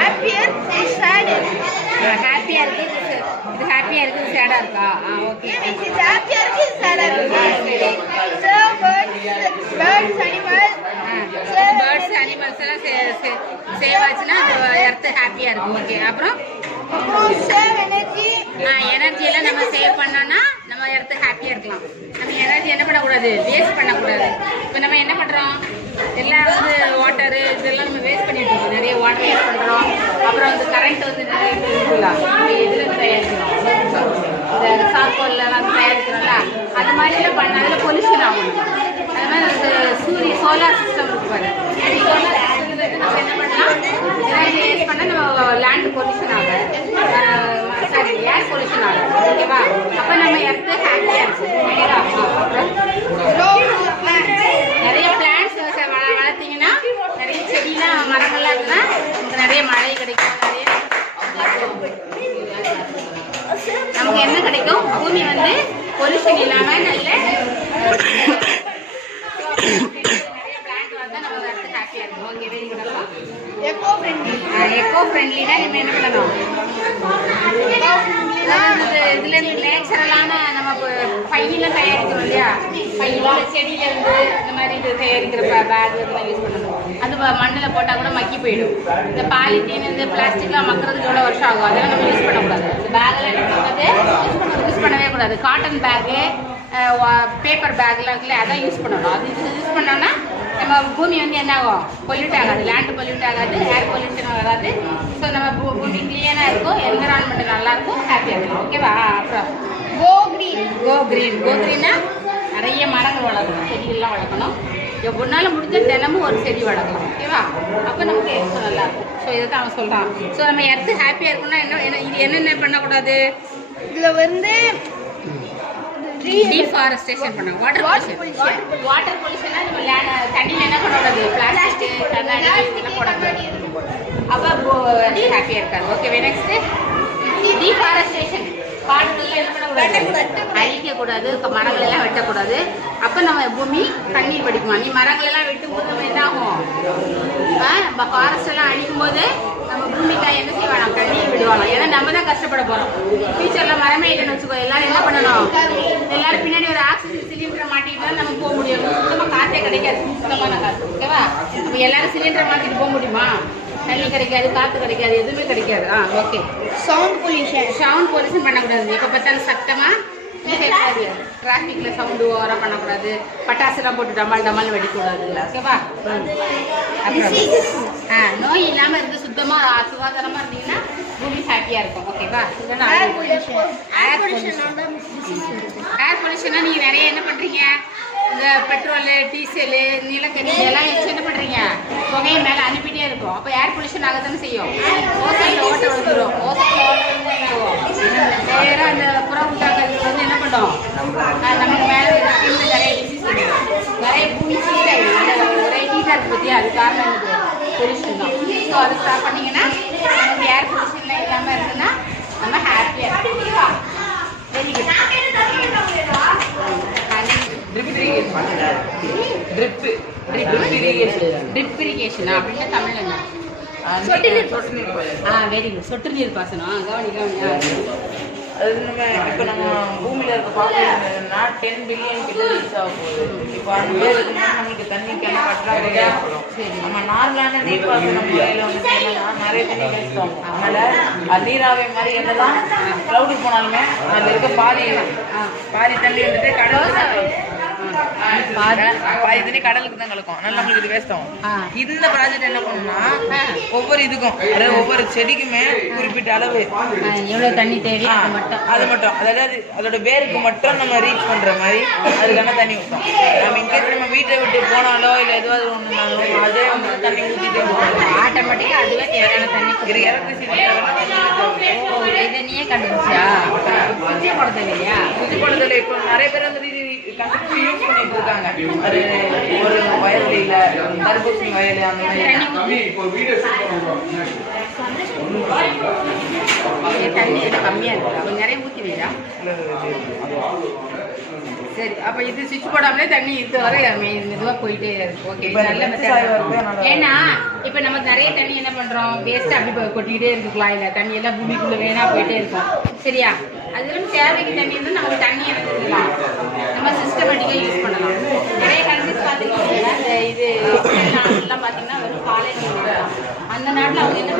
happier is sadder. ஹாப்பியாக இருக்குது இது ஹாப்பியாக இருக்குது சேடாக இருக்கா? ஓகே. இது ஹாப்பியாக இருக்குது இது சேடாக இருக்குது. So birds அனிமல்ஸ் எல்லாம் சேவ் ஆச்சுன்னா அது எர்த்து ஹாப்பியாக இருக்கும். ஓகே. அப்புறம் சேவ் எனர்ஜி எனர்ஜியெல்லாம் நம்ம சேவ் பண்ணோன்னா நம்ம எர்த்து ஹாப்பியாக இருக்கலாம். நம்ம எனர்ஜி என்ன பண்ணக்கூடாது, வேஸ்ட் பண்ணக்கூடாது. இப்போ நம்ம என்ன பண்ணுறோம், எல்லாம் வந்து வாட்டரு இதெல்லாம் நம்ம வேஸ்ட் பண்ணிட்டு இருக்கோம். நிறைய வாட்டர் வேஸ்ட் பண்ணுறோம். அப்புறம் வந்து கரண்ட் வந்து நிறைய இருக்குல்ல, எதில் தயாரிக்கிறோம், இந்த சார்கோல்லாம் தயாரிக்கிறோம்ல, அது மாதிரிலாம் பண்ண அதில் பொல்யூஷன் ஆகும். அது மாதிரி சோலார் சிஸ்டம் இருக்கு பாரு. சோலார் சிஸ்டம் நம்ம என்ன பண்ணலாம், எனர்ஜி வேஸ்ட் பண்ணால் நம்ம லேண்ட் பொல்யூஷன் ஆகும், சாரி ஏர் பொல்யூஷன் ஆகும். ஓகேவா? அப்போ நம்ம எர்த்து ஹாப்பியாக இருக்கும். ஓகேவா? நிறைய பிளான்ஸ் வளர்த்தீங்கன்னா, நிறைய செடிலாம் மரங்கள்லாம் இருக்குன்னா நமக்கு நிறைய மழை கிடைக்கும். நிறைய நமக்கு என்ன கிடைக்கும், பூமி வந்து பொல்யூஷன் இல்லாமல் நல்ல நிறைய பிளான்ட் வளர்த்தா நம்ம எர்த்து ஹாப்பியாக இருக்கும். Okay, very good. எக்கோ ஃப்ரெண்ட்லினா நம்ம என்ன பண்ணணும், இதுல இருந்து நேச்சுரலான நம்ம பையெல்லாம் தயாரிக்கிறோம் இல்லையா, பையில செடியில இருந்து இந்த மாதிரி இது தயாரிக்கிற பேக் இதெல்லாம் யூஸ் பண்ணணும். அது மண்ணில் போட்டால் கூட மக்கி போயிடும். இந்த பாலித்தீன் இந்த பிளாஸ்டிக்லாம் மக்கிறதுக்கு எவ்வளோ வருஷம் ஆகும், அதெல்லாம் நம்ம யூஸ் பண்ணக்கூடாது. இந்த பேக்கெல்லாம் என்ன பண்ணுறது, யூஸ் பண்ணவே கூடாது. காட்டன் பேக்கு, பேப்பர் பேக்லாம் இருக்குல்ல, அதான் யூஸ் பண்ணணும். அது யூஸ் பண்ணோம்னா நம்ம பூமி வந்து என்ன ஆகும், பொல்யூட் ஆகாது, லேண்டு பொல்யூட் ஆகாது, ஏர் பொல்யூஷன் வராது. ஸோ நம்ம பூமி கிளீனாக இருக்கும், என்விரான்மெண்ட் நல்லாயிருக்கும், ஹாப்பியாக இருக்கும். ஓகேவா? அப்புறம் கோ க்ரீன்னா நிறைய மரங்கள் வளர்க்கணும், செடிகள்லாம் வளர்க்கணும். எப்படினாலும் முடிஞ்ச தினமும் ஒரு செடி வளர்க்கலாம். ஓகேவா? அப்போ நமக்கு எர்த்து நல்லா இருக்கும். ஸோ இதை தான் அவன் சொல்கிறான். ஸோ நம்ம எர்த்து ஹாப்பியாக இருக்கணும்னா என்ன இது என்னென்ன பண்ணக்கூடாது, இதில் வந்து டீஃபாரஸ்டேஷன் பண்ண வாட்டர் பொல்யூஷனா நம்ம தண்ணியில் என்ன பண்ணக்கூடாது, பிளாஸ்டிக் கண்ணாடி இதெல்லாம் போடக்கூடாது. அப்போ ஹாப்பியாக இருக்காது. ஓகேவா? நெக்ஸ்ட்டு டீஃபாரஸ்டேஷன், காடுகள்லாம் என்ன பண்ணக்கூடாது, அழிக்கக்கூடாது, மரங்கள் எல்லாம் வெட்டக்கூடாது. அப்போ நம்ம பூமி தண்ணீர் வடிக்குமா. நீ மரங்கள் எல்லாம் வெட்டும் போது நம்ம என்ன ஆகும், நம்ம ஃபாரஸ்ட் எல்லாம் அழிக்கும் போது நம்ம பூமிக்காக என்ன செய்வாங்க, தண்ணீர் விடுவாங்க. ஏன்னா நம்ம தான் கஷ்டப்பட போகிறோம். ஃபியூச்சரில் மரமே இல்லைன்னு வச்சுக்கோ, எல்லாரும் என்ன பண்ணணும், எல்லாரும் பின்னாடி ஒரு ஆக்சிஜன் சிலிண்டரை மாட்டிட்டு தான் நம்ம போக முடியும். சுத்தமாக காற்றே கிடைக்காது, சுத்தமான காற்று. ஓகேவா? நம்ம எல்லாரும் சிலிண்டரை மாற்றிட்டு போக முடியுமா, தண்ணி கிடைக்காது, காற்று கிடைக்காது, எதுவுமே கிடைக்காது. ஓகே. சவுண்ட் பொல்யூஷன் பண்ணக்கூடாது. எப்போ பார்த்தாலும் சத்தமாக டிராஃபிக்கில் சவுண்டு ஓவராக பண்ணக்கூடாது. பட்டாசுலாம் போட்டு டமால் வெடிக்கூடாது. ஓகேவா? அப்புறம் நோய் இல்லாமல் இருந்து சுத்தமாக சுகாதாரமாக இருந்தீங்கன்னா பூமி ஹாப்பியாக இருக்கும். ஓகேவா? ஏர் பொல்யூஷனாக நீங்கள் நிறைய என்ன பண்ணுறீங்க, இந்த பெட்ரோலு, டீசலு, நிலக்கரி இதெல்லாம் வச்சு என்ன பண்ணுறீங்க, புகையை மேலே அனுப்பிட்டே இருக்கும். அப்போ ஏர் பொல்யூஷன் ஆக தானே செய்யும். ஓசையில் ஓட்ட விழுந்துடும். வேறு அந்த புற உண்டாக்கிறது வந்து என்ன பண்ணும், நமக்கு மேலே நிறைய டிசீஸ் இருக்கும், நிறைய பூமி ஹீட் ஆகிடும். அந்த ஒரே ஹீட்டாக இருக்குது பற்றியா, அது காரணம் எனக்கு பொல்யூஷன் தான். ஸோ அதை ஸ்டாப் பண்ணிங்கன்னா நமக்கு ஏர் பொல்யூஷன்லாம் இல்லாமல் இருக்குன்னா நம்ம ஹாப்பியாக இருக்கும். Very good. ட்ரிப் இரிகேஷனா அப்படின்னா தமிழ் என்ன, சொட்டு நீர். Very good. சொட்டு நீர் பாசனம். கவனி. அது நம்ம இப்போ நம்ம பூமியில் இருக்க பாப்புலேஷன்னா 10 பில்லியன் கிட்ட ரீச் ஆக போகுது. இப்போ அந்த மாதிரி இருக்கும்போது நம்மளுக்கு தண்ணிக்கான பற்றாக்குறை ஏற்படும். நம்ம நார்மலான நீர்ப்பாசன முறையில் வந்து என்னன்னா நிறைய தண்ணி வேஸ்ட் ஆகும். அதனால் நீராவே மாதிரி என்னதான் க்ளவுடுக்கு போனாலுமே அதில் இருக்க பாதி தண்ணி வந்துட்டு பாதி தண்ணி கடலுக்கு தான் கலக்கும். அதனால நம்மளுக்கு இது வேஸ்ட் ஆகும். இந்த ப்ராஜெக்ட் என்ன பண்ணணும்னா ஒவ்வொரு இதுக்கும், அதாவது ஒவ்வொரு செடிக்குமே குறிப்பிட்ட அளவு எவ்வளோ தண்ணி தேவை அது மட்டும், அதாவது அதோட வேருக்கு மட்டும் நம்ம ரீச் பண்ற மாதிரி அதுக்கான தண்ணி ஊற்றோம். நம்ம இன்கேஸ் நம்ம வீட்டை விட்டு போனாலோ இல்லை எதுவாவது ஒன்றுனாலும் அதே வந்து தண்ணி ஊற்றிட்டே ஆட்டோமேட்டிக்காக அதுவே தேவையான தண்ணி எலக்ட்ரிசிட்டி. இதை நீயே கண்டுபிடிச்சா சுற்றி போட தேவையா? சுற்றி போடுறதுல இப்போ நிறைய பேர் வந்து கண்டுபிடிச்சு யூஸ் பண்ணிட்டு இருக்காங்க. அது ஒரு வயல்ல தர்பூசணி வயல் அந்த மாதிரி தண்ணி எல்லாம் கம்மியாக இருக்குது அப்போ நிறைய ஊற்றி வைடா. சரி அப்போ இது சுவிட்ச் போடாமலே தண்ணி இது வர மெதுவாக போயிட்டே இருக்கு. ஓகே நல்ல மெத்தட். ஏன்னா இப்போ நமக்கு நிறைய தண்ணி என்ன பண்ணுறோம் வேஸ்ட்டாக அப்படி கொட்டிக்கிட்டே இருக்கு குழாயில் தண்ணி எல்லாம் பூமிக்குள்ளே வேணா போயிட்டே இருக்கும். சரியா அது இல்லாமல் தேவைக்கு தண்ணி வந்து நமக்கு தண்ணி எடுத்துக்கலாம் நம்ம சிஸ்டமேட்டிக்காக யூஸ் பண்ணலாம். நிறைய கண்ட்ரிஸ் பார்த்தீங்கன்னா இந்த இது நாடுலாம் பார்த்தீங்கன்னா வெறும் காலை அந்த நாட்டில் அவங்க என்ன